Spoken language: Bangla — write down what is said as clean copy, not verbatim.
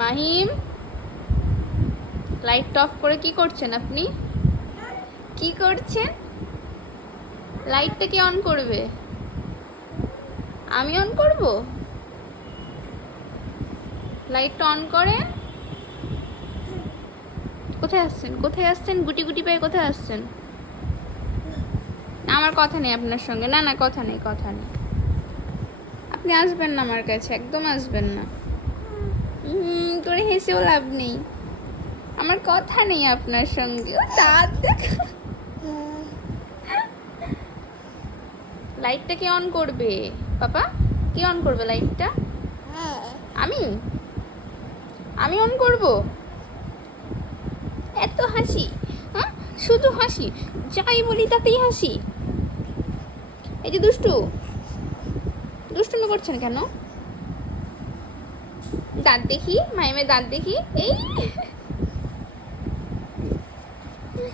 মাহিম, লাইট অফ করে কি করছেন আপনি? কি করছেন? লাইটটা কে অন করবে? আমি অন করব? লাইটটা অন করে। কোথায় আসছেন? কোথায় আসছেন? গুটি গুটি পায়ে কোথায় আসছেন? আমার কথা নেই আপনার সঙ্গে। না না, কথা নেই, কথা নেই। আপনি আসবেন না আমার কাছে, একদম আসবেন না। করে হেসেও লাভ নেই। আমার কথা নেই আপনার সঙ্গে। ও দাঁত দেখ। লাইটটা কে অন করবে পাপা? কে অন করবে লাইটটা? আমি আমি অন করব? এত হাসি, হ্যাঁ? শুধু হাসি, যাই বলি তাতেই হাসি। এই যে দুষ্টু, দুষ্টুমি করছেন কেন? দাঁত দেখি, মাইমের দাঁত দেখি। এই